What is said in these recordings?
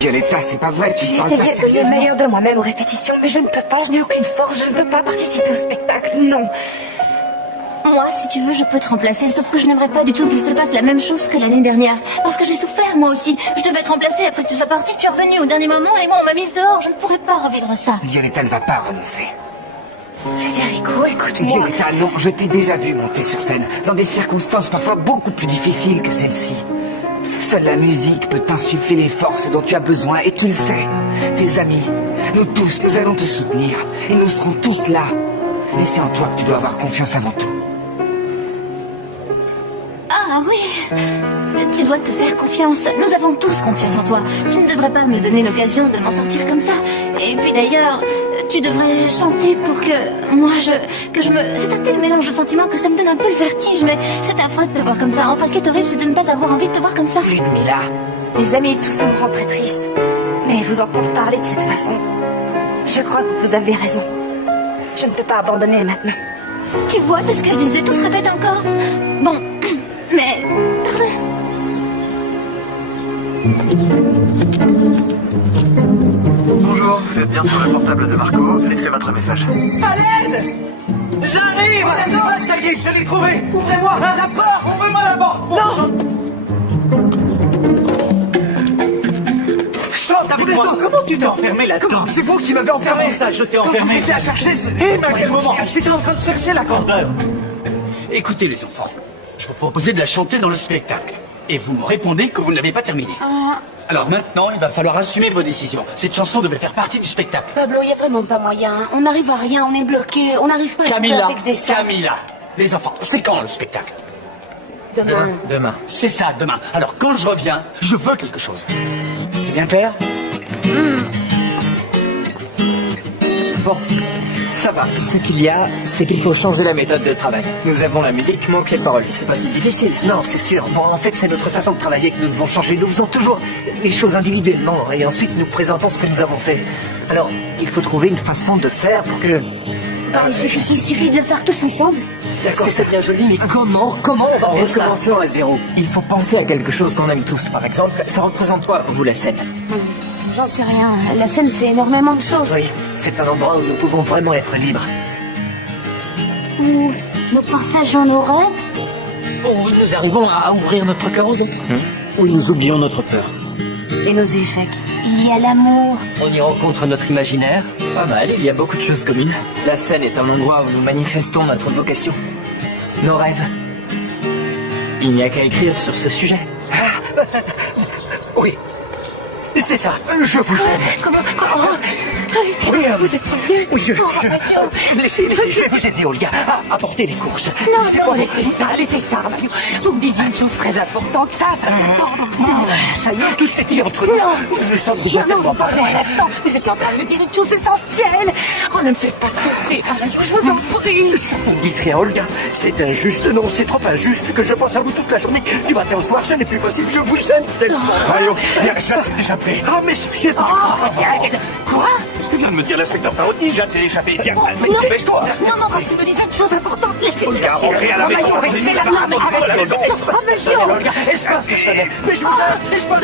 Violetta, c'est pas vrai, tu J'ai parles pas essayé de donner le sérieusement. meilleur de moi-même aux répétitions, mais je ne peux pas, je n'ai aucune force, je ne peux pas participer au spectacle, non. Moi, si tu veux, je peux te remplacer, sauf que je n'aimerais pas du tout qu'il se passe la même chose que l'année dernière. Parce que j'ai souffert, moi aussi. Je devais te remplacer après que tu sois parti, tu es revenu au dernier moment et moi, on m'a mise dehors. Je ne pourrais pas revivre ça. Violetta ne va pas renoncer. Federico, écoute-moi. Violetta, non, je t'ai déjà vu monter sur scène, dans des circonstances parfois beaucoup plus difficiles que celle-ci. Seule la musique peut t'insuffler les forces dont tu as besoin, et tu le sais. Tes amis, nous tous, nous allons te soutenir, et nous serons tous là. Mais c'est en toi que tu dois avoir confiance avant tout. Ah oui, tu dois te faire confiance. Nous avons tous confiance en toi. Tu ne devrais pas me donner l'occasion de m'en sortir comme ça. Et puis d'ailleurs, tu devrais chanter pour que moi c'est un tel mélange de sentiments que ça me donne un peu le vertige, mais c'est ta faute de te voir comme ça. Enfin, ce qui est horrible, c'est de ne pas avoir envie de te voir comme ça. Ludmilla, Les amis, tout ça me rend très triste. Mais vous entendre parler de cette façon, je crois que vous avez raison. Je ne peux pas abandonner maintenant. Tu vois, c'est ce que je disais, tout se répète encore. Bon, mais... Pardon. Bonjour, vous êtes bien sur le portable de Marco, laissez votre message. À l'aide! J'arrive! Ah, ça y est, je l'ai trouvé! Ouvrez-moi la porte! Ouvrez-moi la porte! Non! Chante avec moi! Comment tu t'es enfermé là-dedans? C'est vous qui m'avez enfermé! Comment ça, je t'ai enfermé? J'étais à chercher ce... Eh, mais à quel moment? J'étais en train de chercher l'accordeur! Écoutez les enfants, je vous proposais de la chanter dans le spectacle. Et vous me répondez que vous n'avez pas terminé. Alors maintenant, il va falloir assumer vos décisions. Cette chanson devait faire partie du spectacle. Pablo, il n'y a vraiment pas moyen. On n'arrive à rien, on est bloqué, on n'arrive pas à Camilla, avec des sons. Camilla, les enfants, c'est quand le spectacle? Demain. C'est ça, demain. Alors quand je reviens, je veux quelque chose. C'est bien clair? Bon, ça va. Ce qu'il y a, c'est qu'il faut changer la méthode de travail. Nous avons la musique, manque les paroles. C'est pas si difficile. Non, c'est sûr. Bon, en fait, c'est notre façon de travailler que nous devons changer. Nous faisons toujours les choses individuellement et ensuite nous présentons ce que nous avons fait. Alors, il faut trouver une façon de faire pour que... Il suffit de le faire tous ensemble. D'accord, c'est bien joli, mais comment on va recommencer à zéro? Il faut penser à quelque chose qu'on aime tous. Par exemple, ça représente quoi pour vous la scène? J'en sais rien. La scène, c'est énormément de choses. Oui, c'est un endroit où nous pouvons vraiment être libres. Où nous partageons nos rêves. Où nous arrivons à ouvrir notre cœur aux autres. Où nous oublions notre peur. Et nos échecs. Il y a l'amour. On y rencontre notre imaginaire. Pas mal, il y a beaucoup de choses communes. La scène est un endroit où nous manifestons notre vocation. Nos rêves. Il n'y a qu'à écrire sur ce sujet. Oui. C'est ça, je vous aime. Comment Oui, vous êtes sérieux? Oui, Laissez, je vais vous aider, Olga, à apporter les courses. Non, laissez ça, Mario. Vous me disiez une chose très importante, ça me tendre. Ça y est, tout est dit entre nous. Nous sommes déjà tellement pas Un instant, vous étiez en train de me dire une chose essentielle. Oh, ne me faites pas souffrir, Mario, je vous en prie. Ne dites rien, Olga. C'est injuste, non, c'est trop injuste que je pense à vous toute la journée. Du matin au soir, ce n'est plus possible, je vous aime tellement. Allô, Jade s'est échappé. Ah, mais c'est pas Quoi? Ce que vient de me dire l'inspecteur Parodi, Jade s'est échappé. Viens, mais Non. dépêche-toi. Non, parce qu'il me disait une chose importante. Laissez-moi. Olga, rentrez à la maison. Restez là, non, mais À la maison. Olga, espace personnel. Mais je vous aime, espace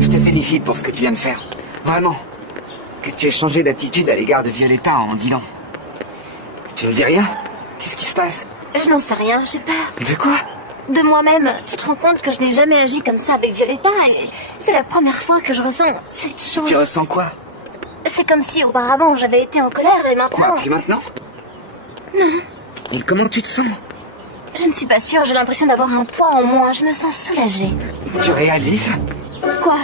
je te félicite pour ce que tu viens de faire. Vraiment. Que tu aies changé d'attitude à l'égard de Violetta en dit long. Tu me dis rien? Qu'est-ce qui se passe? Je n'en sais rien, j'ai peur. De quoi? De moi-même. Tu te rends compte que je n'ai jamais agi comme ça avec Violetta et c'est la première fois que je ressens cette chose. Tu ressens quoi? C'est comme si auparavant j'avais été en colère et maintenant... Quoi, puis maintenant? Non. Et comment tu te sens? Je ne suis pas sûre, j'ai l'impression d'avoir un poids en moins, je me sens soulagée. Tu réalises? Quoi?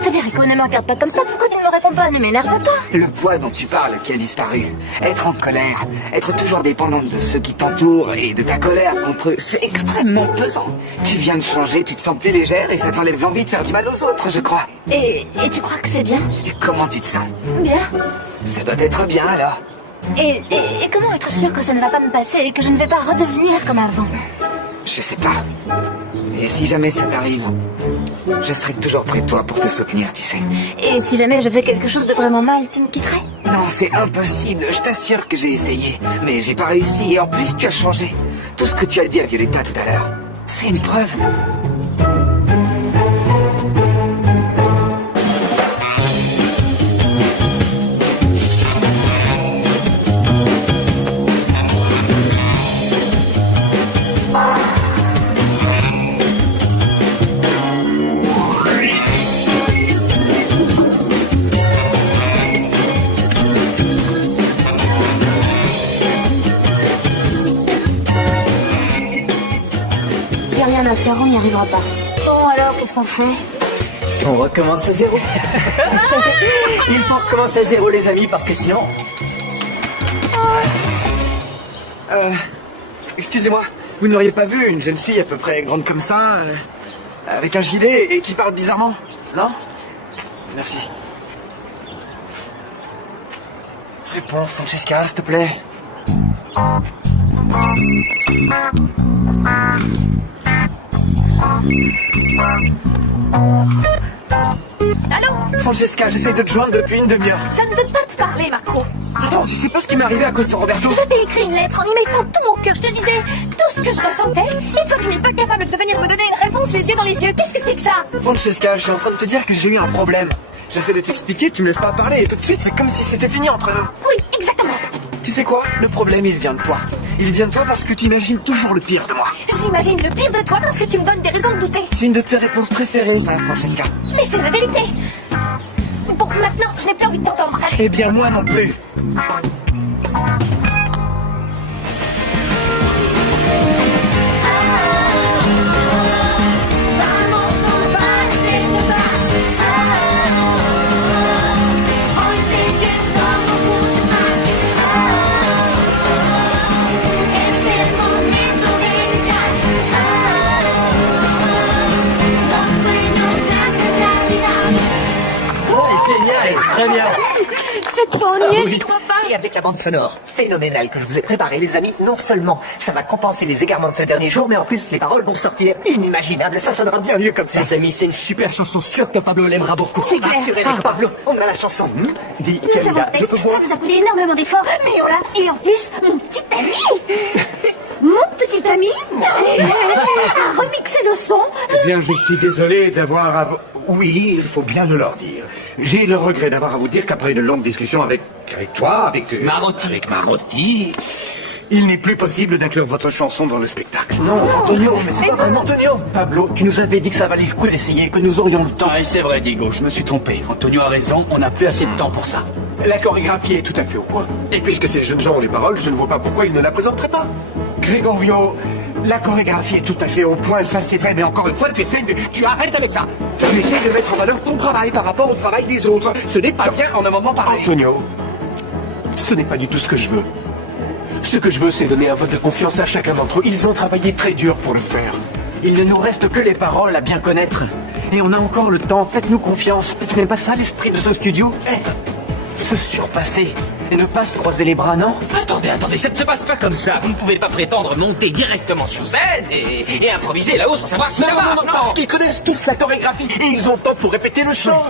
Federico, ne me regarde pas comme ça, pourquoi tu ne me réponds pas? Ne m'énerve pas. Le poids dont tu parles qui a disparu. Être en colère, être toujours dépendante de ceux qui t'entourent et de ta colère contre eux, c'est extrêmement pesant. Tu viens de changer, tu te sens plus légère et ça t'enlève l'envie de faire du mal aux autres, je crois. Et tu crois que c'est bien? Et comment tu te sens? Bien. Ça doit être bien alors. Et comment être sûr que ça ne va pas me passer et que je ne vais pas redevenir comme avant? Je sais pas. Et si jamais ça t'arrive, je serai toujours près de toi pour te soutenir, tu sais. Et si jamais je faisais quelque chose de vraiment mal, tu me quitterais? Non, c'est impossible, je t'assure que j'ai essayé. Mais j'ai pas réussi, et en plus tu as changé. Tout ce que tu as dit à Violetta tout à l'heure, c'est une preuve. Y a rien à faire, on n'y arrivera pas. Bon, alors, qu'est-ce qu'on fait? On recommence à zéro. Il faut recommencer à zéro, les amis, parce que sinon... Excusez-moi, vous n'auriez pas vu une jeune fille à peu près grande comme ça, avec un gilet et qui parle bizarrement? Non? Merci. Réponds, Francesca, s'il te plaît. Allô? Francesca, j'essaie de te joindre depuis une demi-heure. Je ne veux pas te parler, Marco. Attends, tu sais pas ce qui m'est arrivé à cause de Roberto? Je t'ai écrit une lettre en y mettant tout mon cœur. Je te disais tout ce que je ressentais. Et toi, tu n'es pas capable de venir me donner une réponse les yeux dans les yeux. Qu'est-ce que c'est que ça? Francesca, je suis en train de te dire que j'ai eu un problème. J'essaie de t'expliquer, tu me laisses pas parler et tout de suite c'est comme si c'était fini entre nous. Oui, exactement. Tu sais quoi? Le problème il vient de toi. Il vient de toi parce que tu imagines toujours le pire de moi. J'imagine le pire de toi parce que tu me donnes des raisons de douter. C'est une de tes réponses préférées ça, Francesca. Mais c'est la vérité. Bon, maintenant, je n'ai plus envie de t'entendre. Allez. Eh bien moi non plus. Très bien. C'est trop niais, j'y crois pas. Et avec la bande sonore phénoménale que je vous ai préparée, les amis, non seulement ça va compenser les égarements de ces derniers jours, mais en plus les paroles vont sortir inimaginables. Ça sonnera bien mieux comme ça. Les amis, c'est une super chanson, sûr que Pablo l'aimera beaucoup. C'est clair. Rassurez-les, Pablo, on a la chanson. Dis, Nous avons Camilla, le je texte, peux voir. ça nous a coûté énormément d'efforts, mais voilà, et en plus, mon petit ami Mon petit ami a remixé le son. Eh bien, je suis désolé d'avoir à vous... Oui, il faut bien le leur dire. J'ai le regret d'avoir à vous dire qu'après une longue discussion avec toi, avec Marotti, il n'est plus possible d'inclure votre chanson dans le spectacle. Non, Antonio, mais c'est pas vraiment Antonio. Pablo, tu nous avais dit que ça valait le coup d'essayer, que nous aurions le temps. Et c'est vrai, Diego, je me suis trompé. Antonio a raison, on n'a plus assez de temps pour ça. La chorégraphie est tout à fait au point. Et puisque ces jeunes gens ont les paroles, je ne vois pas pourquoi ils ne la présenteraient pas. Gregorio, la chorégraphie est tout à fait au point, ça c'est vrai, mais encore une fois, tu arrêtes avec ça. Tu essaies de mettre en valeur ton travail par rapport au travail des autres. Ce n'est pas bien en un moment pareil. Antonio, ce n'est pas du tout ce que je veux. Ce que je veux, c'est donner un vote de confiance à chacun d'entre eux. Ils ont travaillé très dur pour le faire. Il ne nous reste que les paroles à bien connaître. Et on a encore le temps, faites-nous confiance. Tu n'aimes pas ça, l'esprit de ce studio? Se surpasser et ne pas se croiser les bras, non? Attendez, ça ne se passe pas comme ça. Vous ne pouvez pas prétendre monter directement sur scène et improviser là-haut sans savoir si ça marche, non? Parce qu'ils connaissent tous la chorégraphie et ils ont le temps pour répéter le chant.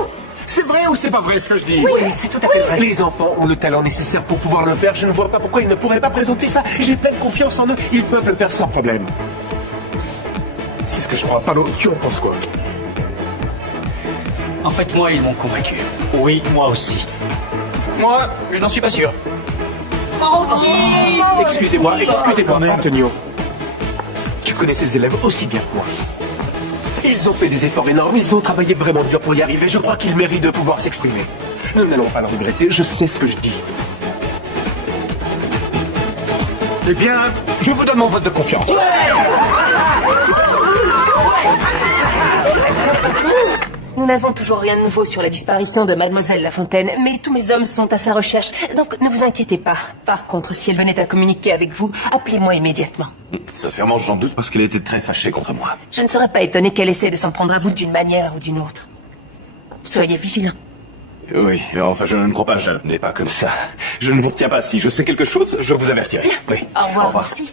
C'est vrai ou c'est pas vrai ce que je dis? Oui, c'est tout à fait vrai. Les enfants ont le talent nécessaire pour pouvoir le faire. Je ne vois pas pourquoi ils ne pourraient pas présenter ça. J'ai pleine confiance en eux. Ils peuvent le faire sans problème. C'est ce que je crois. Pablo, tu en penses quoi? En fait, moi, ils m'ont convaincu. Oui, moi aussi. Moi, je n'en suis pas sûr. Excusez-moi, Antonio. Tu connais ces élèves aussi bien que moi. Ils ont fait des efforts énormes, ils ont travaillé vraiment dur pour y arriver. Je crois qu'ils méritent de pouvoir s'exprimer. Nous n'allons pas le regretter, je sais ce que je dis. Eh bien, je vous donne mon vote de confiance. Nous n'avons toujours rien de nouveau sur la disparition de Mademoiselle Lafontaine, mais tous mes hommes sont à sa recherche, donc ne vous inquiétez pas. Par contre, si elle venait à communiquer avec vous, appelez-moi immédiatement. Sincèrement, j'en doute parce qu'elle était très fâchée contre moi. Je ne serais pas étonné qu'elle essaie de s'en prendre à vous d'une manière ou d'une autre. Soyez vigilants. Oui, enfin, je ne crois pas, je n'ai pas comme ça. Je ne vous retiens pas. Si je sais quelque chose, je vous avertirai. Oui. Au revoir. Merci.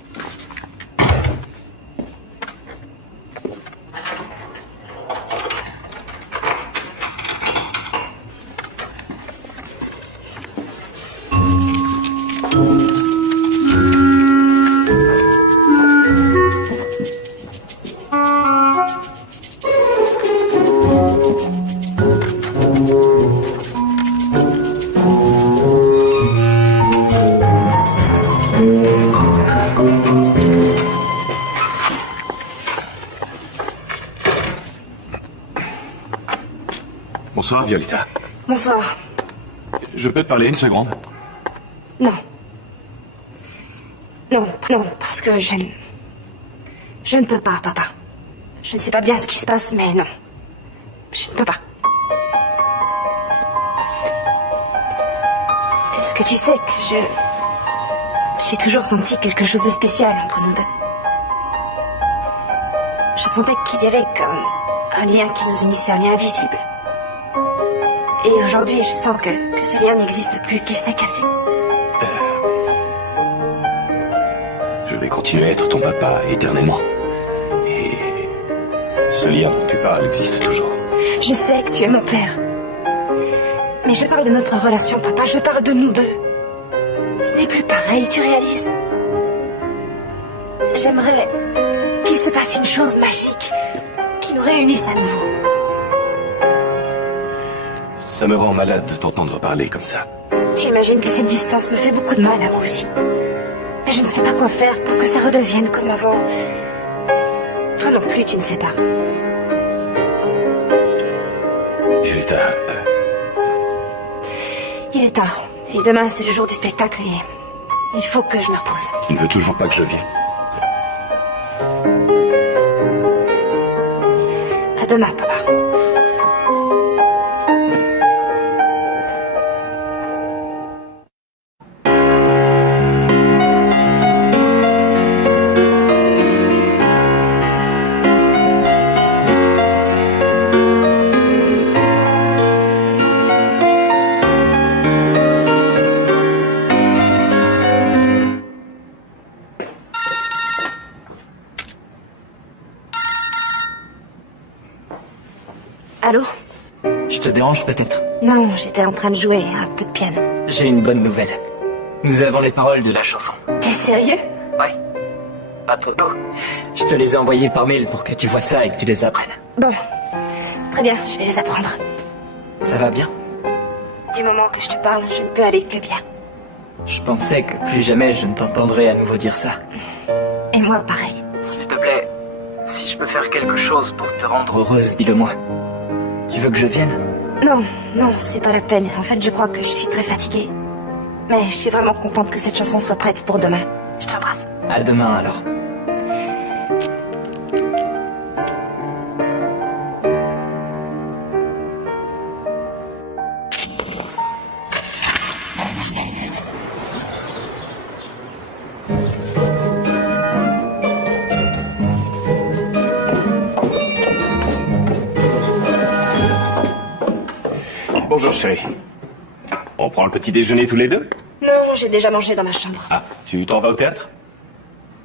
Bonsoir, Violetta. Bonsoir. Je peux te parler une seconde? Non. Non, parce que je ne peux pas, papa. Je ne sais pas bien ce qui se passe, mais non. Je ne peux pas. Est-ce que tu sais que j'ai toujours senti quelque chose de spécial entre nous deux. Je sentais qu'il y avait comme un lien qui nous unissait, un lien invisible. Et aujourd'hui, je sens que ce lien n'existe plus, qu'il s'est cassé. Je vais continuer à être ton papa éternellement. Et ce lien dont tu parles existe toujours. Je sais que tu es mon père. Mais je parle de notre relation, papa. Je parle de nous deux. Ce n'est plus pareil, tu réalises? J'aimerais qu'il se passe une chose magique qui nous réunisse à nouveau. Ça me rend malade de t'entendre parler comme ça. Tu imagines que cette distance me fait beaucoup de mal à moi aussi. Mais je ne sais pas quoi faire pour que ça redevienne comme avant. Toi non plus, tu ne sais pas. Violetta... Il est tard. Et demain, c'est le jour du spectacle et il faut que je me repose. Tu ne veux toujours pas que je vienne. À demain, papa. Allô? Je te dérange peut-être? Non, j'étais en train de jouer un peu de piano. J'ai une bonne nouvelle. Nous avons les paroles de la chanson. T'es sérieux? Oui. Pas trop tôt. Je te les ai envoyées par mail pour que tu vois ça et que tu les apprennes. Bon. Très bien, je vais les apprendre. Ça va bien? Du moment que je te parle, je ne peux aller que bien. Je pensais que plus jamais je ne t'entendrais à nouveau dire ça. Et moi, pareil. S'il te plaît, si je peux faire quelque chose pour te rendre heureuse, dis-le-moi. Tu veux que je vienne? Non, c'est pas la peine. En fait, je crois que je suis très fatiguée. Mais je suis vraiment contente que cette chanson soit prête pour demain. Je t'embrasse. À demain, alors. Bonjour, chérie. On prend le petit déjeuner tous les deux? Non, j'ai déjà mangé dans ma chambre. Ah, tu t'en vas au théâtre?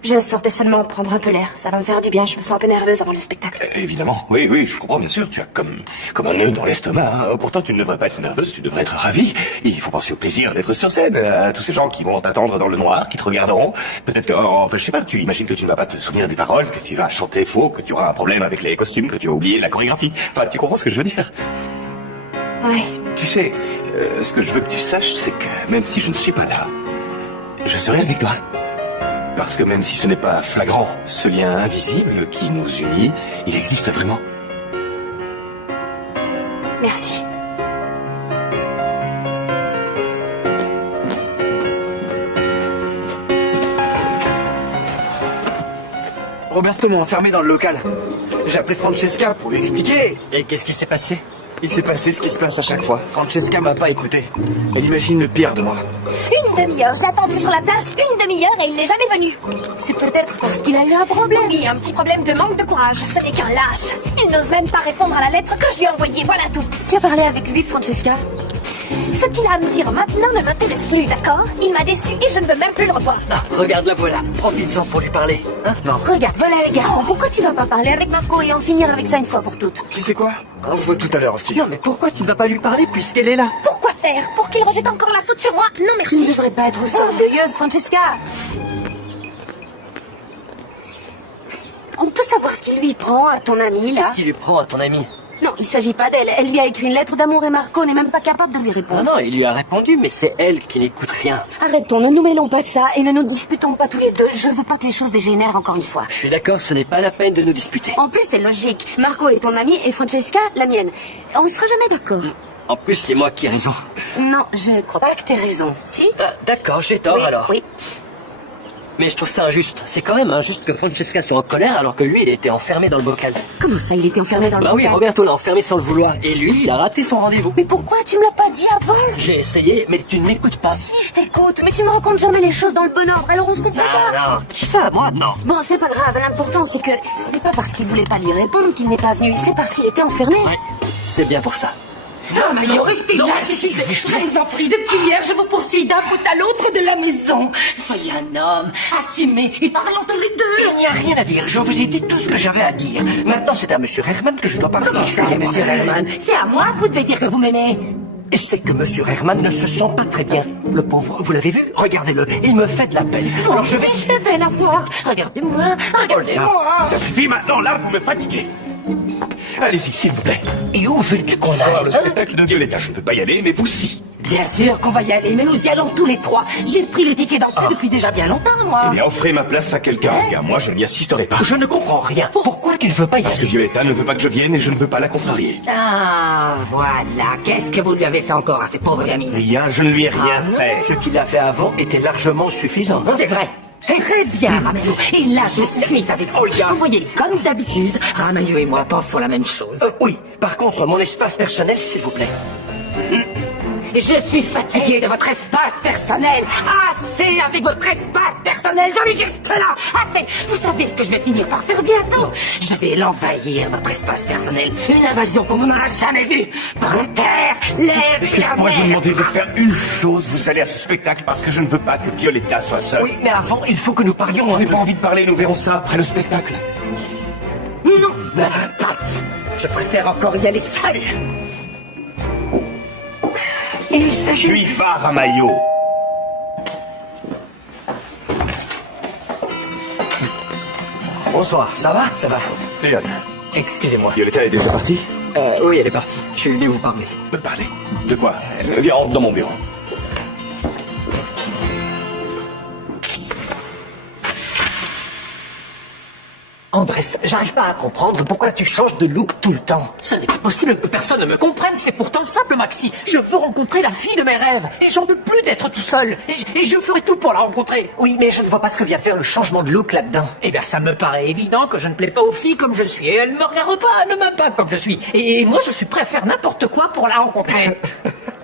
Je sortais seulement prendre un peu l'air. Ça va me faire du bien. Je me sens un peu nerveuse avant le spectacle. Évidemment. Oui, je comprends, bien sûr. Tu as comme un nœud dans l'estomac. Hein. Pourtant, tu ne devrais pas être nerveuse. Tu devrais être ravie. Il faut penser au plaisir d'être sur scène. À tous ces gens qui vont t'attendre dans le noir, qui te regarderont. Peut-être que, enfin, je sais pas, tu imagines que tu ne vas pas te souvenir des paroles, que tu vas chanter faux, que tu auras un problème avec les costumes, que tu vas oublier la chorégraphie. Enfin, tu comprends ce que je veux dire? Oui. Tu sais, ce que je veux que tu saches, c'est que même si je ne suis pas là, je serai avec toi. Parce que même si ce n'est pas flagrant, ce lien invisible qui nous unit, il existe vraiment. Merci. Roberto m'a enfermé dans le local. J'ai appelé Francesca pour lui expliquer. Et qu'est-ce qui s'est passé? Il s'est passé ce qui se passe à chaque fois. Francesca m'a pas écouté. Elle imagine le pire de moi. Une demi-heure, je l'attendais sur la place, une demi-heure et il n'est jamais venu. C'est peut-être parce qu'il a eu un problème. Oui, un petit problème de manque de courage. Ce n'est qu'un lâche. Il n'ose même pas répondre à la lettre que je lui ai envoyée, voilà tout. Tu as parlé avec lui, Francesca? Ce qu'il a à me dire maintenant ne m'intéresse plus, d'accord? Il m'a déçu et je ne veux même plus le revoir. Ah, regarde, la voilà. Profites-en pour lui parler. Hein? Non. Regarde, voilà les garçons, pourquoi tu vas pas parler avec Marco et en finir avec ça une fois pour toutes? Tu sais quoi? On se voit tout à l'heure au studio. Non, mais pourquoi tu ne vas pas lui parler puisqu'elle est là? Pourquoi faire? Pour qu'il rejette encore la faute sur moi? Non, Tu ne merci. devrais pas être aussi orgueilleuse, Francesca. On peut savoir ce qui lui prend à ton amie, là? Qu'est-ce qui lui prend à ton ami? Non, il s'agit pas d'elle. Elle lui a écrit une lettre d'amour et Marco n'est même pas capable de lui Ah répondre. non, il lui a répondu, mais c'est elle qui n'écoute rien. Arrêtons, ne nous mêlons pas de ça et ne nous disputons pas tous les deux. Je veux pas que les choses dégénèrent encore une fois. Je suis d'accord, ce n'est pas la peine de nous disputer. En plus, c'est logique. Marco est ton ami et Francesca, la mienne. On sera jamais d'accord. En plus, c'est moi qui ai raison. Non, je crois pas que t'aies raison. Si? D'accord, j'ai tort Oui, alors. oui. Mais je trouve ça injuste. C'est quand même injuste que Francesca soit en colère alors que lui, il était enfermé dans le bocal. Comment ça, il était enfermé dans le Bah oui, bocal? Roberto l'a enfermé sans le vouloir. Et lui, il a raté son rendez-vous. Mais pourquoi tu me l'as pas dit avant? J'ai essayé, mais tu ne m'écoutes pas. Si, je t'écoute, mais tu me racontes jamais les choses dans le bon ordre, alors on se comprend pas. Ah non, qui ça, moi? Non. Bon, c'est pas grave, l'important c'est que ce n'est pas parce qu'il voulait pas lui répondre qu'il n'est pas venu, c'est parce qu'il était enfermé. Ouais, c'est bien pour ça. Non, mais restez là, je vous en prie, depuis hier, je vous poursuis d'un bout à l'autre de la maison. Soyez un homme, assumez et parlons tous les deux. Il n'y a rien à dire, je vous ai dit tout ce que j'avais à dire. Maintenant, c'est à Monsieur Herman que je dois parler. Monsieur Herman, c'est à moi que vous devez dire que vous m'aimez. Et c'est que Monsieur Herman ne se sent pas très bien. Le pauvre, vous l'avez vu? Regardez-le, il me fait de la peine. Alors je vais... J'ai peine à voir. Regardez-moi, regardez-moi. Ça suffit maintenant, là, vous me fatiguez. Allez-y, s'il vous plaît. Et où veux-tu qu'on Voir le aille? spectacle de Violetta, je ne peux pas y aller, mais vous si. Bien sûr qu'on va y aller, mais nous y allons tous les trois. J'ai pris le ticket d'entrée depuis déjà bien longtemps, moi. Eh bien, offrez ma place à quelqu'un, car moi, je n'y assisterai pas. Je ne comprends rien. Pourquoi tu ne veux pas y Parce que aller? Violetta ne veut pas que je vienne et je ne veux pas la contrarier. Ah, voilà. Qu'est-ce que vous lui avez fait encore à ces pauvres gamines? Rien, je ne lui ai rien fait. Ce qu'il a fait avant était largement suffisant. C'est vrai. Très bien, Ramayo. Et là, je suis avec vous. Vous voyez, comme d'habitude, Ramayo et moi pensons la même chose. Oui, par contre, mon espace personnel, s'il vous plaît. Je suis fatigué de votre espace personnel. Assez avec votre espace personnel. J'en ai juste là. Assez. Vous savez ce que je vais finir par faire bientôt? Je vais l'envahir, votre espace personnel. Une invasion comme on n'en a jamais vue. Par la terre, l'air, Est-ce que je pourrais vous demander de faire une chose? Vous allez à ce spectacle parce que je ne veux pas que Violetta soit seule. Oui, mais avant, il faut que nous parlions. Je n'ai pas envie de parler, nous verrons ça après le spectacle. Non, Pat. Je préfère encore y aller seul. Il s'agit... Puis va, Ramayo. Bonsoir, ça va? Ça va. Léon, Excusez-moi. Violetta est déjà partie? Oui, elle est partie. Je suis venu vous parler. Me parler? De quoi? Viens, rentre dans mon bureau. Andrés, j'arrive pas à comprendre pourquoi tu changes de look tout le temps. Ce n'est pas possible que personne ne me comprenne, c'est pourtant simple, Maxi. Je veux rencontrer la fille de mes rêves, et j'en veux plus d'être tout seul, et je ferai tout pour la rencontrer. Oui, mais je ne vois pas ce que vient faire le changement de look là-dedans. Eh bien, ça me paraît évident que je ne plais pas aux filles comme je suis, et elles ne me regardent pas, elles ne m'aiment pas comme je suis. Et moi, je suis prêt à faire n'importe quoi pour la rencontrer.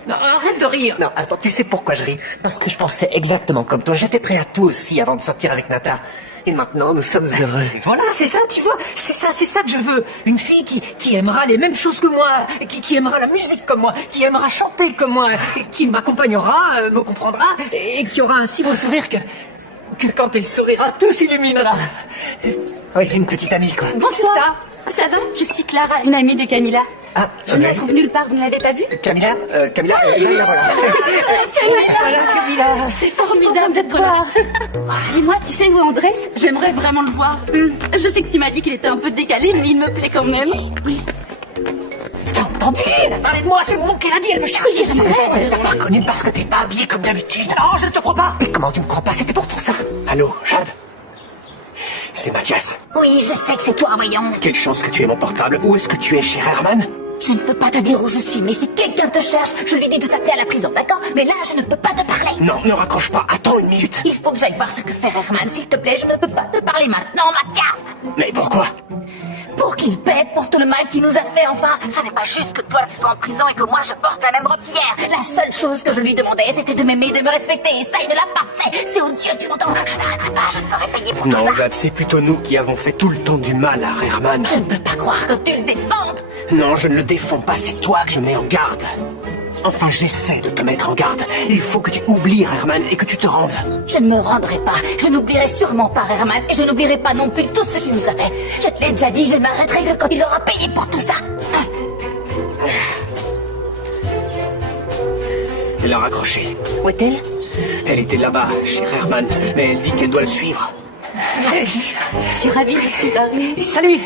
Non, arrête de rire. Non, attends, tu sais pourquoi je ris? Parce que je pensais exactement comme toi. J'étais prêt à tout aussi avant de sortir avec Nata. Et maintenant, nous sommes heureux. Voilà, c'est ça, tu vois, c'est ça que je veux. Une fille qui aimera les mêmes choses que moi, qui aimera la musique comme moi, qui aimera chanter comme moi, qui m'accompagnera, me comprendra, et qui aura un si beau sourire que quand elle sourira, tout s'illuminera. Oui, une petite amie, quoi. Bonsoir. Ça va? Je suis Clara, une amie de Camilla. Ah, Je la trouve nulle part, vous ne l'avez pas vue? Camilla, là, voilà. Voilà, Camilla. C'est formidable de te voir. Dis-moi, tu sais où est Andrés? J'aimerais vraiment le voir. Je sais que tu m'as dit qu'il était un peu décalé, mais il me plaît quand même. Oui. Je t'ai entendu. Elle a parlé de moi, c'est mon nom qu'elle a dit. Elle me cherchait. Elle t'a pas reconnu parce que t'es pas habillé comme d'habitude. Non, je ne te crois pas. Et comment tu me crois pas? C'était pourtant ça. Allô, Jade? C'est Mathias. Oui, je sais que c'est toi, voyons. Quelle chance que tu aies mon portable. Où est-ce que tu es, cher Herman? Je ne peux pas te dire où je suis, mais si quelqu'un te cherche, je lui dis de t'appeler à la prison, d'accord? Mais là, je ne peux pas te parler. Non, ne raccroche pas. Attends une minute. Il faut que j'aille voir ce que fait Herman. S'il te plaît, je ne peux pas te parler maintenant, Mathias. Mais pourquoi? Pour qu'il paie pour tout le mal qu'il nous a fait, enfin. Ça n'est pas juste que toi, tu sois en prison et que moi, je porte la même robe qu'hier. La seule chose que je lui demandais, c'était de m'aimer, de me respecter. Et ça, il ne l'a pas fait. C'est odieux, tu m'entends? Je n'arrêterai pas, je le ferai payer pour tout Non, ça. Jade, c'est plutôt nous qui avons fait tout le temps du mal à Herman. Je ne peux pas croire que tu le défendes. Non, je ne le défends pas, c'est toi que je mets en garde. Enfin, j'essaie de te mettre en garde. Il faut que tu oublies Herman et que tu te rendes. Je ne me rendrai pas. Je n'oublierai sûrement pas Herman. Et je n'oublierai pas non plus tout ce qu'il nous a fait. Je te l'ai déjà dit, je ne m'arrêterai que quand il aura payé pour tout ça. Elle a raccroché. Où est-elle? Elle était là-bas, chez Herman, mais elle dit qu'elle doit le suivre. Je suis ravie de ce qui t'arrive. Salut.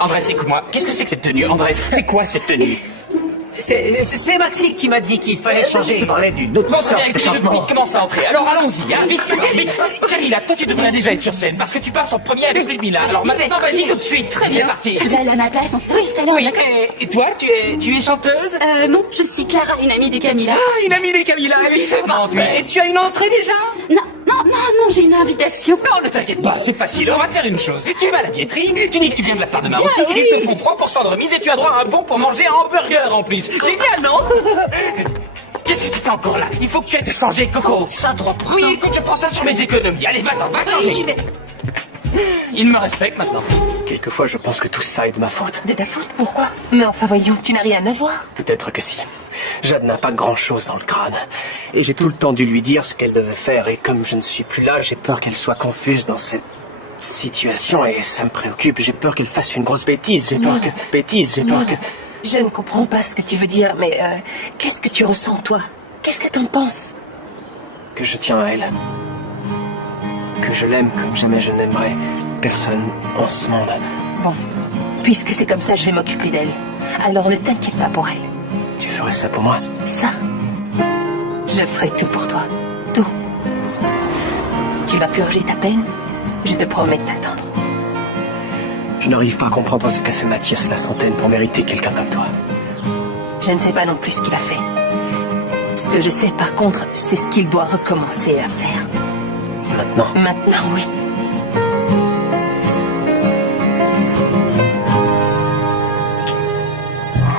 Andrés, écoute-moi. Qu'est-ce que c'est que cette tenue, Andrés? C'est quoi cette tenue? C'est Maxi qui m'a dit qu'il fallait changer. Je parlais d'une autre Bon, sorte bien, de écoutez, le changement. public commence à entrer. Alors allons-y, hein, vite, vite. Camilla, toi tu devrais déjà être sur scène parce que tu passes en premier avec Ludmilla. Alors maintenant, vas-y tout de suite. Très bien, parti. Tu vas aller à ma place, on se oui, tout à l'heure, Oui, d'accord. et toi, tu es chanteuse? Non, je suis Clara, une amie des Camilla. Ah, une amie des Camilla, elle est charmante, oui. Et tu as une entrée déjà? Non, j'ai une invitation. Non, ne t'inquiète pas, c'est facile. On va faire une chose. Tu vas à la billetterie, tu dis que tu viens de la part de Maroc, ils te font 3% de remise et tu as droit à un bon pour manger un hamburger en plus. Génial, non? Qu'est-ce que tu fais encore là? Il faut que tu ailles te changer, Coco. Ça, 3%. Oui, écoute, je prends ça sur mes économies. Allez, va te changer. Il me respecte maintenant. Quelquefois, je pense que tout ça est de ma faute. De ta faute? Pourquoi? Mais enfin, voyons, tu n'as rien à voir. Peut-être que si. Jade n'a pas grand-chose dans le crâne. Et j'ai tout le temps dû lui dire ce qu'elle devait faire. Et comme je ne suis plus là, j'ai peur qu'elle soit confuse dans cette situation. Et ça me préoccupe. J'ai peur qu'elle fasse une grosse bêtise. J'ai peur que... Je ne comprends pas ce que tu veux dire, mais qu'est-ce que tu ressens, toi? Qu'est-ce que t'en penses? Que je tiens à elle. Que je l'aime comme jamais je n'aimerais personne en ce monde. Bon, puisque c'est comme ça, je vais m'occuper d'elle. Alors ne t'inquiète pas pour elle. Tu ferais ça pour moi? Ça, je ferai tout pour toi. Tout. Tu vas purger ta peine. Je te promets de t'attendre. Je n'arrive pas à comprendre ce qu'a fait Mathias Lafontaine pour mériter quelqu'un comme toi. Je ne sais pas non plus ce qu'il a fait. Ce que je sais, par contre, c'est ce qu'il doit recommencer à faire. Maintenant? Maintenant, oui.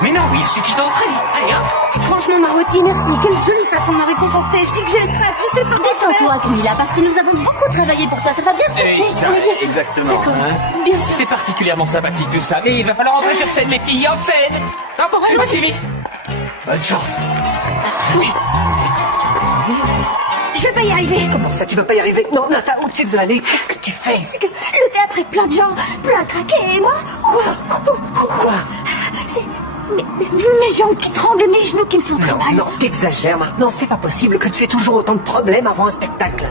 Mais non, il suffit d'entrer. Allez, hop. Franchement, Marotti, merci. Quelle jolie façon de me réconforter. Je dis que j'ai le trac, je sais pas quoi faire. Détends-toi, Camilla, parce que nous avons beaucoup travaillé pour ça. Ça va bien se passer. C'est ça, Oui, bien sûr. exactement. D'accord. Hein. Bien sûr. C'est particulièrement sympathique tout ça. Mais il va falloir entrer sur scène, les filles, en scène. Non, bon, vas-y, vite. Bonne chance. Oui. Je vais pas y arriver. Comment ça, tu vas pas y arriver? Non, Nata, où tu veux aller? Qu'est-ce que tu fais? C'est que le théâtre est plein de gens, plein craqués, et moi... Quoi? C'est... Mes jambes qui tremblent, mes genoux qui me font très mal. Non, t'exagères maintenant. C'est pas possible que tu aies toujours autant de problèmes avant un spectacle.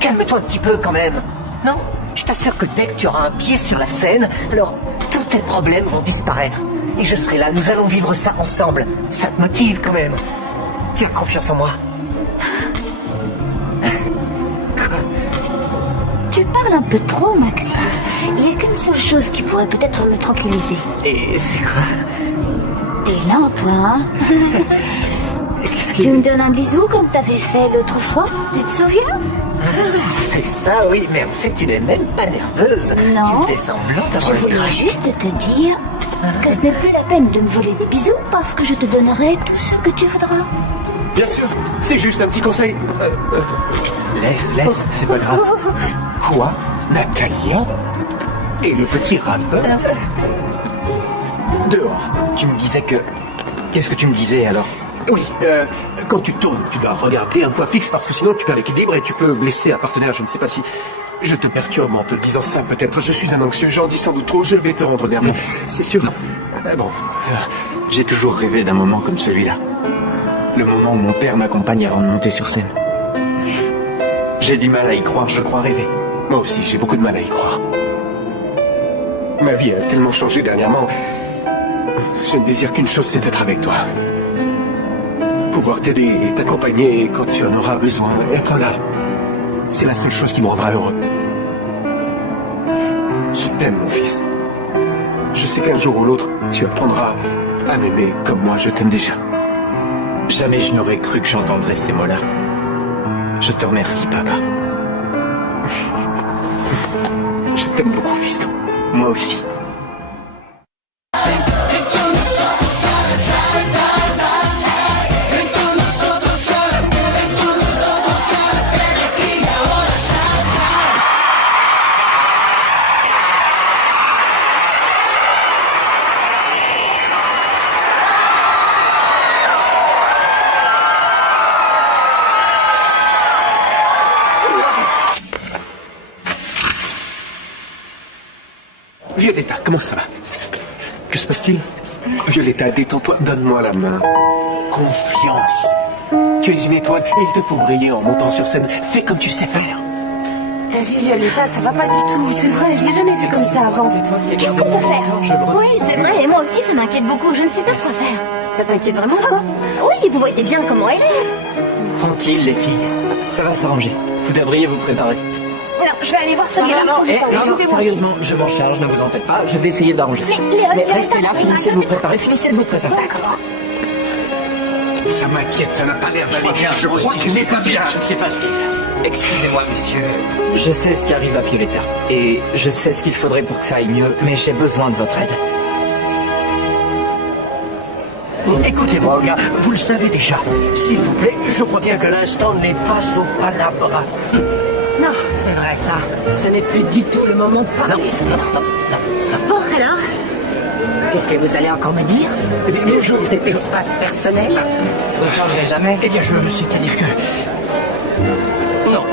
Calme-toi un petit peu quand même. Non? Je t'assure que dès que tu auras un pied sur la scène, alors tous tes problèmes vont disparaître. Et je serai là, nous allons vivre ça ensemble. Ça te motive quand même. Tu as confiance en moi. Tu parles un peu trop, Maxi. Il n'y a qu'une seule chose qui pourrait peut-être me tranquilliser. Et c'est quoi? T'es lent, toi, hein? Tu me donnes un bisou comme t'avais fait l'autre fois? Tu te souviens? C'est ça, oui, mais en fait, tu n'es même pas nerveuse. Non. Tu fais semblant d'avoir Je le voulais crack. juste te dire que ce n'est plus la peine de me voler des bisous parce que je te donnerai tout ce que tu voudras. Bien sûr, c'est juste un petit conseil. Laisse, c'est pas grave. Quoi? Natalia? Et le petit rappeur? Dehors. Tu me disais que... Qu'est-ce que tu me disais alors? Oui, quand tu tournes, tu dois regarder un point fixe parce que sinon tu perds l'équilibre et tu peux blesser un partenaire. Je ne sais pas si je te perturbe en te disant ça. Peut-être je suis un anxieux, j'en dis sans doute trop, je vais te rendre nerveux. C'est sûr. Bon. J'ai toujours rêvé d'un moment comme celui-là. Le moment où mon père m'accompagne avant de monter sur scène. J'ai du mal à y croire, je crois rêver. Moi aussi, j'ai beaucoup de mal à y croire. Ma vie a tellement changé dernièrement. Je ne désire qu'une chose, c'est d'être avec toi. Pouvoir t'aider et t'accompagner quand tu en auras besoin. Être là. C'est la seule chose qui me rendra heureux. Je t'aime, mon fils. Je sais qu'un jour ou l'autre, tu apprendras à m'aimer comme moi je t'aime déjà. Jamais je n'aurais cru que j'entendrais ces mots-là. Je te remercie, papa. Je t'aime beaucoup, fiston. Moi aussi. Violetta, comment ça va? Que se passe-t-il? Violetta, détends-toi, donne-moi la main. Confiance. Tu es une étoile et il te faut briller en montant sur scène. Fais comme tu sais faire. T'as vu, Violetta, ça va pas du tout. C'est vrai, je l'ai jamais vu comme ça avant. Qu'est-ce qu'on peut faire? Oui, c'est vrai, et moi aussi ça m'inquiète beaucoup, je ne sais pas quoi faire. Ça t'inquiète vraiment, toi? Oui, vous voyez bien comment elle est. Tranquille, les filles. Ça va s'arranger. Vous devriez vous préparer. Non, je vais aller voir celui-là. Sérieusement, je m'en charge, ne vous en faites pas. Je vais essayer d'arranger ça. Mais Léon, Mais Violetta, restez là, finissez de vous préparer, finissez de vous préparer. D'accord. Ça m'inquiète, ça n'a pas l'air d'aller. Je crois qu'il n'est pas bien. Je ne sais pas ce qu'il fait. Excusez-moi, messieurs. Je sais ce qui arrive à Violetta. Et je sais ce qu'il faudrait pour que ça aille mieux, mais j'ai besoin de votre aide. Écoutez-moi, gars, vous le savez déjà. S'il vous plaît, je crois bien que l'instant n'est pas au palabra. Non, c'est vrai ça. Ce n'est plus du tout le moment de parler. Bon, alors? Qu'est-ce que vous allez encore me dire? Toujours cet espace personnel? Vous ne changerez jamais. Eh bien, c'est-à-dire que... Non,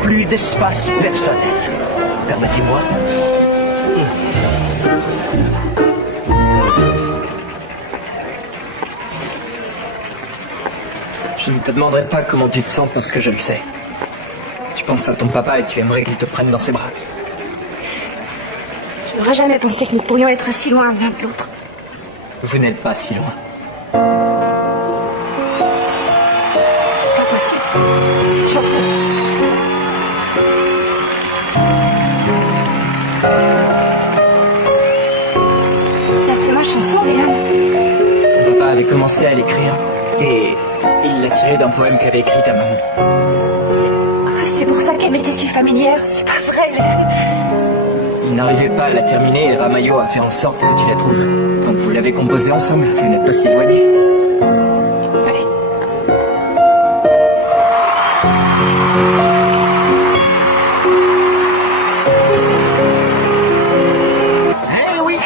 plus d'espace personnel. Permettez-moi. Je ne te demanderai pas comment tu te sens parce que je le sais. Tu penses à ton papa et tu aimerais qu'il te prenne dans ses bras. Je n'aurais jamais pensé que nous pourrions être si loin l'un de l'autre. Vous n'êtes pas si loin. C'est pas possible. Cette chanson. Ça, c'est ma chanson, Léon. Ton papa avait commencé à l'écrire et il l'a tirée d'un poème qu'avait écrit ta maman. C'est pour ça qu'elle m'était si familière. C'est pas vrai, Léon. Il n'arrivait pas à la terminer et Ramayo a fait en sorte que tu la trouves. Donc vous l'avez composée ensemble, vous n'êtes pas si éloignés. Allez. Eh oui.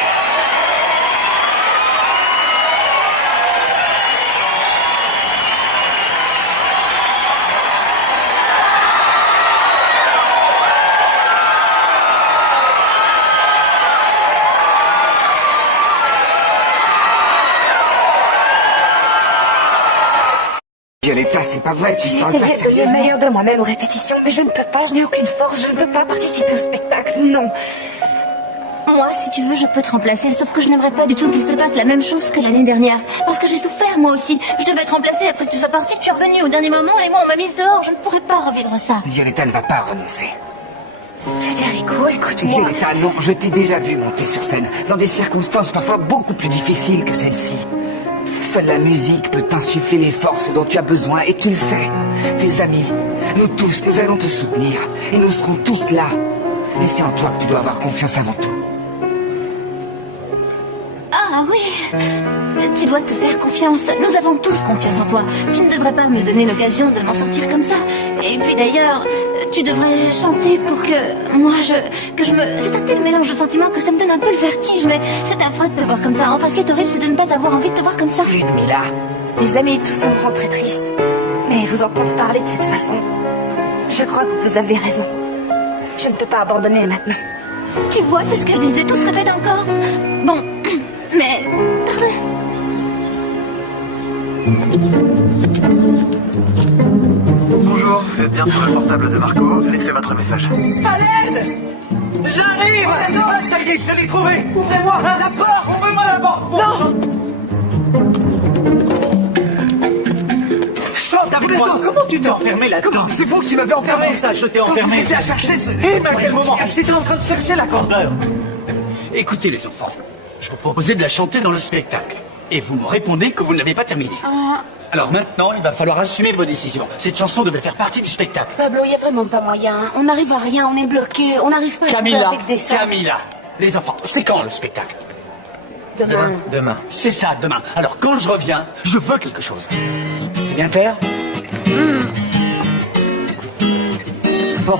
Violetta, c'est pas vrai, tu J'ai parles pas essayé de donner le sérieusement. meilleur de moi-même aux répétitions, mais je ne peux pas, je n'ai aucune force, je ne peux pas participer au spectacle, non. Moi, si tu veux, je peux te remplacer, sauf que je n'aimerais pas du tout qu'il se passe la même chose que l'année dernière. Parce que j'ai souffert, moi aussi. Je devais te remplacer après que tu sois parti, tu es revenu au dernier moment, et moi, on m'a mise dehors, je ne pourrais pas revivre ça. Violetta ne va pas renoncer. Federico, écoute-moi. Violetta, non, je t'ai déjà vu monter sur scène, dans des circonstances parfois beaucoup plus difficiles que celle-ci. Seule la musique peut t'insuffler les forces dont tu as besoin, et tu le sais. Tes amis, nous tous, nous allons te soutenir, et nous serons tous là. Et c'est en toi que tu dois avoir confiance avant tout. Ah oui, tu dois te faire confiance. Nous avons tous confiance en toi. Tu ne devrais pas me donner l'occasion de m'en sortir comme ça. Et puis d'ailleurs, tu devrais chanter pour que moi c'est un tel mélange de sentiments que ça me donne un peu le vertige, mais c'est ta faute de te voir comme ça. Enfin, ce qui est horrible, c'est de ne pas avoir envie de te voir comme ça. Mila, Les amis, tout ça me rend très triste. Mais vous entendre parler de cette façon, je crois que vous avez raison. Je ne peux pas abandonner maintenant. Tu vois, c'est ce que je disais, tout se répète encore. Bon, mais... Pardon. Bonjour, vous êtes bien sur le portable de Marco. Laissez votre message. À l'aide! J'arrive! Ah, ça y est, je l'ai trouvé! Ouvrez-moi la porte! Ouvrez-moi la porte! Non! Chante avec moi! Comment tu t'es enfermé là-dedans? C'est vous qui m'avez enfermé. Comment ça, je t'ai enfermé? Vous étiez à chercher ce... Eh, mais à quel moment? J'étais en train de chercher l'accordeur. Écoutez les enfants, je vous proposais de la chanter dans le spectacle. Et vous me répondez que vous ne l'avez pas terminée. Alors maintenant, il va falloir assumer vos décisions. Cette chanson devait faire partie du spectacle. Pablo, il n'y a vraiment pas moyen. On n'arrive à rien, on est bloqué, on n'arrive pas à Camilla, texter ça. Camilla, les enfants, c'est quand le spectacle? Demain. Demain. C'est ça, demain. Alors quand je reviens, je veux quelque chose. C'est bien clair? Bon,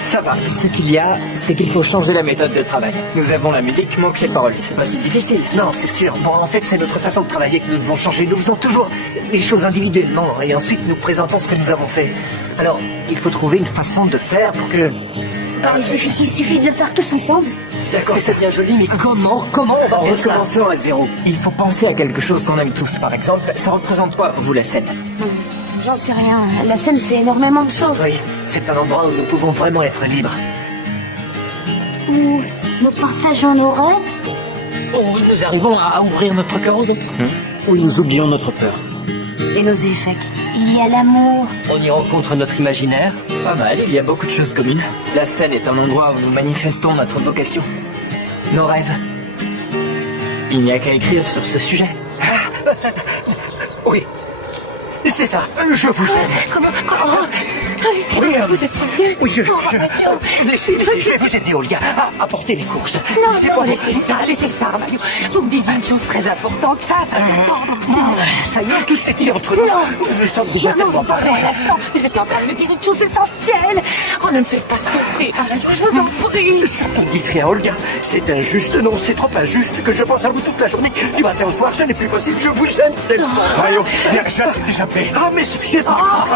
ça va. Ce qu'il y a, c'est qu'il faut changer la méthode de travail. Nous avons la musique, manque les paroles. C'est pas si difficile. Non, c'est sûr. Bon, en fait, c'est notre façon de travailler que nous devons changer. Nous faisons toujours les choses individuellement et ensuite nous présentons ce que nous avons fait. Alors, il faut trouver une façon de faire pour que Il suffit de le faire tous ensemble. D'accord, c'est bien joli, mais comment on va recommencer à zéro? Il faut penser à quelque chose qu'on aime tous, par exemple. Ça représente quoi pour vous, la scène? J'en sais rien. La scène, c'est énormément de choses. Oui, c'est un endroit où nous pouvons vraiment être libres. Où nous partageons nos rêves. Où nous arrivons à ouvrir notre cœur aux autres. Où nous oublions notre peur. Et nos échecs. Il y a l'amour. On y rencontre notre imaginaire. Pas mal, il y a beaucoup de choses communes. La scène est un endroit où nous manifestons notre vocation. Nos rêves. Il n'y a qu'à écrire sur ce sujet. Oui. C'est ça, je vous aime. Comment Oui, vous êtes sérieux? oui, Laissez, je vais vous aider, Olga, à porter les courses. Non, laissez ça, Mario. Vous me disiez une chose très importante, ça va attendre. Ça y est, tout est dit entre nous. Nous sommes déjà tellement parlés. Vous étiez en train de me dire une chose essentielle. Oh, ne me faites pas souffrir, je vous en prie. Ça ne dit rien, Olga. C'est injuste, non, c'est trop injuste que je pense à vous toute la journée. Du matin au soir, ce n'est plus possible, je vous aime tellement. Mario, viens, Jade s'est échappé. Ah, mais j'ai pas...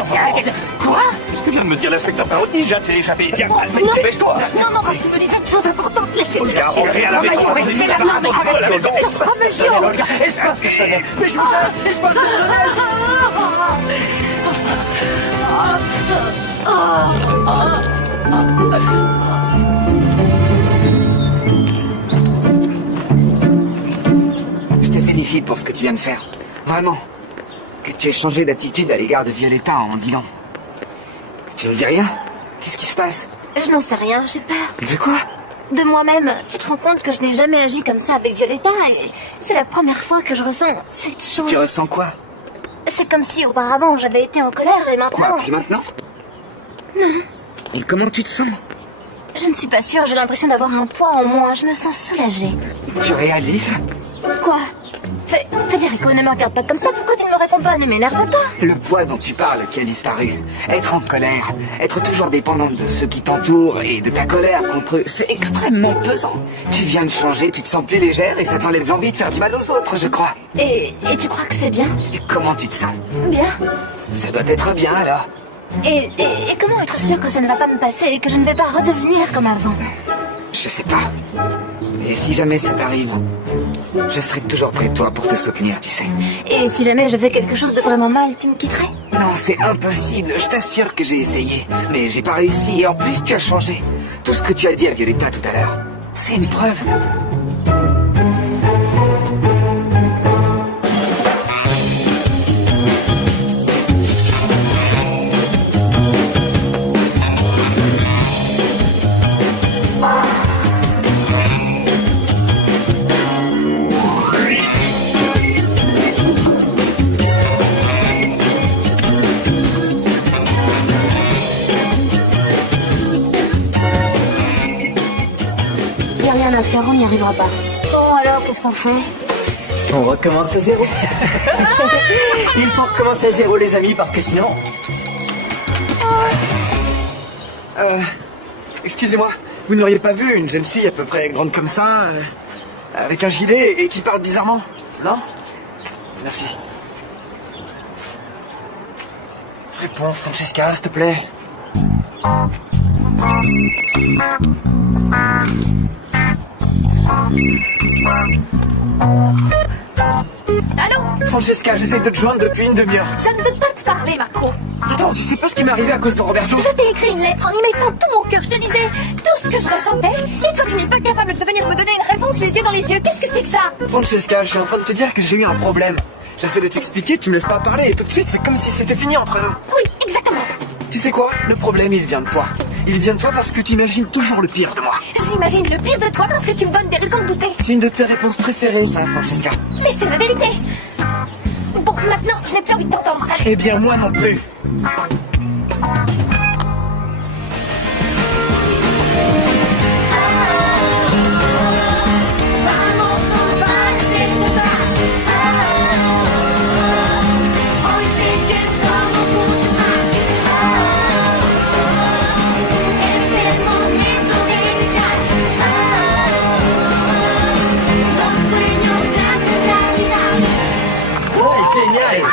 Quoi? Qu'est-ce que vient de me dire l'inspecteur Parodi? Jade s'est échappé. Viens, Non, dépêche-toi. Non, parce qu'il me disait une chose importante. Laissez-le Olga, on fait à la maison. Restez là, non, À la maison. Olga, espace personnel. Mais je vous aime, espace personnel. Je te félicite pour ce que tu viens de faire. Vraiment. Que tu aies changé d'attitude à l'égard de Violetta en disant. Tu ne dis rien? Qu'est-ce qui se passe? Je n'en sais rien, j'ai peur. De quoi? De moi-même. Tu te rends compte que je n'ai jamais agi comme ça avec Violetta et c'est la première fois que je ressens cette chose. Tu ressens quoi? C'est comme si auparavant j'avais été en colère et maintenant... Quoi? Puis maintenant? Non. Et comment tu te sens? Je ne suis pas sûre, j'ai l'impression d'avoir un poids en moi. Je me sens soulagée. Tu réalises? Quoi? Federico, ne me regarde pas comme ça. Pourquoi tu ne me réponds pas? Ne m'énerve pas. Le poids dont tu parles qui a disparu. Être en colère, être toujours dépendante de ceux qui t'entourent et de ta colère contre eux, c'est extrêmement pesant. Tu viens de changer, tu te sens plus légère et ça t'enlève l'envie de faire du mal aux autres, je crois. Et tu crois que c'est bien? Et comment tu te sens? Bien. Ça doit être bien alors. Et comment être sûr que ça ne va pas me passer et que je ne vais pas redevenir comme avant? Je sais pas. Et si jamais ça t'arrive, je serai toujours près de toi pour te soutenir, tu sais. Et si jamais je faisais quelque chose de vraiment mal, tu me quitterais? Non, c'est impossible. Je t'assure que j'ai essayé. Mais j'ai pas réussi. Et en plus, tu as changé. Tout ce que tu as dit à Violetta tout à l'heure, c'est une preuve. On n'y arrivera pas. Bon, alors, qu'est-ce qu'on fait? On recommence à zéro. Il faut recommencer à zéro, les amis, parce que sinon... Excusez-moi, vous n'auriez pas vu une jeune fille à peu près grande comme ça, avec un gilet et qui parle bizarrement? Non? Merci. Réponds, Francesca, s'il te plaît. Allô? Francesca, j'essaie de te joindre depuis une demi-heure. Je ne veux pas te parler, Marco. Attends, tu sais pas ce qui m'est arrivé à cause de Roberto? Je t'ai écrit une lettre en y mettant tout mon cœur. Je te disais tout ce que je ressentais. Et toi, tu n'es pas capable de venir me donner une réponse les yeux dans les yeux. Qu'est-ce que c'est que ça? Francesca, je suis en train de te dire que j'ai eu un problème. J'essaie de t'expliquer, tu me laisses pas parler et tout de suite, c'est comme si c'était fini entre nous. Oui, exactement. Tu sais quoi? Le problème, il vient de toi. Il vient de toi parce que tu imagines toujours le pire de moi. J'imagine le pire de toi parce que tu me donnes des raisons de douter. C'est une de tes réponses préférées, ça, Francesca. Mais c'est la vérité. Bon, maintenant, je n'ai plus envie de t'entendre. Allez. Eh bien, moi non plus.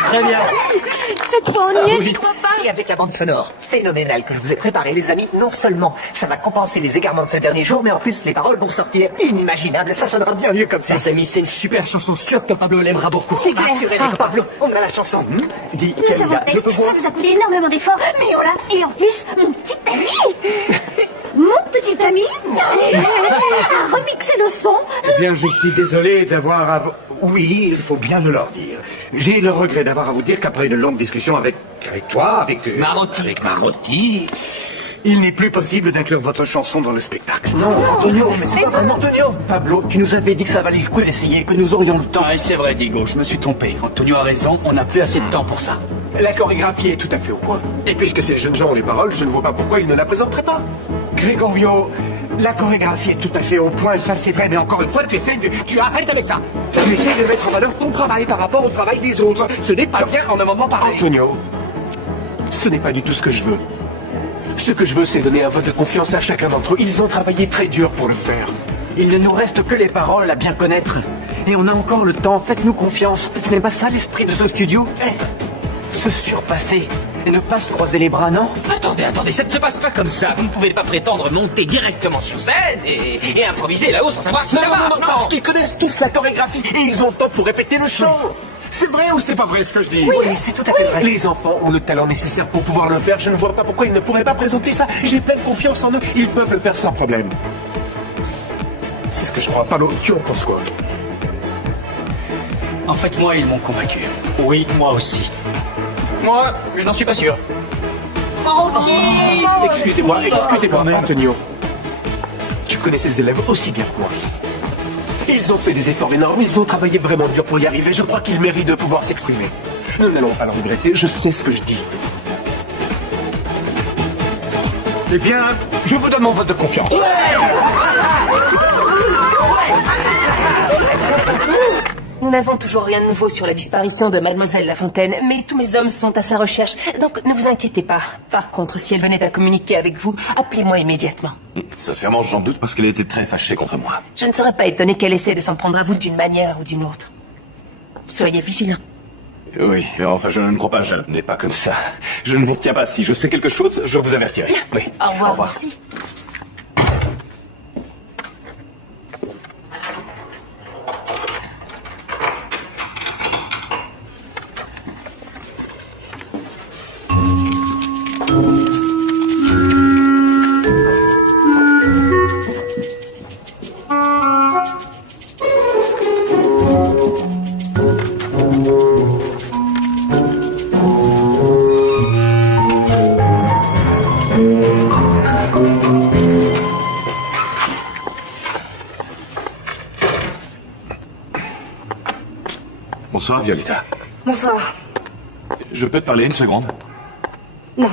Très bien. Cette fois, on y est, j'y crois pas. Et avec la bande sonore phénoménale que je vous ai préparée, les amis, non seulement ça va compenser les égarements de ces derniers jours, mais en plus les paroles vont sortir inimaginables. Ça sonnera bien mieux comme ça. Les amis, c'est une super chanson, sûr que Pablo l'aimera beaucoup. C'est clair. Rassurez-les, Pablo, on a la chanson. Dis, Nous savons Camilla, le je texte, peux voir. ça nous a coûté énormément d'efforts, mais on l'a. Et en plus, mon petit ami, mon petit ami, a remixé le son. Eh bien, je suis désolé d'avoir à vous... Oui, il faut bien le leur dire. J'ai le regret d'avoir à vous dire qu'après une longue discussion avec toi, avec Marotti, il n'est plus possible d'inclure votre chanson dans le spectacle. Non, Antonio, mais c'est pas vraiment Antonio. Pablo, tu nous avais dit que ça valait le coup d'essayer, que nous aurions le temps. Ah, et c'est vrai, Diego, je me suis trompé. Antonio a raison, on n'a plus assez de temps pour ça. La chorégraphie est tout à fait au point. Et puisque ces jeunes gens ont les paroles, je ne vois pas pourquoi ils ne la présenteraient pas. Grégorio, la chorégraphie est tout à fait au point, ça c'est vrai, mais encore une fois, tu arrêtes avec ça. Tu essaies de mettre en valeur ton travail par rapport au travail des autres. Ce n'est pas bien en un moment pareil. Antonio, ce n'est pas du tout ce que je veux. Ce que je veux, c'est donner un vote de confiance à chacun d'entre eux. Ils ont travaillé très dur pour le faire. Il ne nous reste que les paroles à bien connaître. Et on a encore le temps, faites-nous confiance. Ce n'est pas ça l'esprit de ce studio. Se surpasser et ne pas se croiser les bras, non? Attendez, ça ne se passe pas comme ça. Vous ne pouvez pas prétendre monter directement sur scène et improviser là-haut sans savoir si ça marche, non? Parce qu'ils connaissent tous la chorégraphie et ils ont le temps pour répéter le chant. C'est vrai ou c'est pas vrai ce que je dis? Oui, c'est tout à fait vrai. Les enfants ont le talent nécessaire pour pouvoir le faire. Je ne vois pas pourquoi ils ne pourraient pas présenter ça. J'ai pleine confiance en eux. Ils peuvent le faire sans problème. C'est ce que je crois. Pablo, tu en penses quoi? En fait, moi, ils m'ont convaincu. Oui, moi aussi. Moi, je n'en suis pas sûr. Excusez-moi, Antonio. Tu connais ces élèves aussi bien que moi. Ils ont fait des efforts énormes, ils ont travaillé vraiment dur pour y arriver. Je crois qu'ils méritent de pouvoir s'exprimer. Nous n'allons pas le regretter, je sais ce que je dis. Eh bien, je vous donne mon vote de confiance. Nous n'avons toujours rien de nouveau sur la disparition de Mademoiselle Lafontaine, mais tous mes hommes sont à sa recherche, donc ne vous inquiétez pas. Par contre, si elle venait à communiquer avec vous, appelez-moi immédiatement. Sincèrement, j'en doute parce qu'elle était très fâchée contre moi. Je ne serais pas étonné qu'elle essaie de s'en prendre à vous d'une manière ou d'une autre. Soyez vigilants. Oui, mais enfin, je ne crois pas, je n'ai pas comme ça. Je ne vous retiens pas. Si je sais quelque chose, je vous avertirai. Oui. Au revoir. Merci. Bonsoir, Violetta. Bonsoir. Je peux te parler une seconde? Non.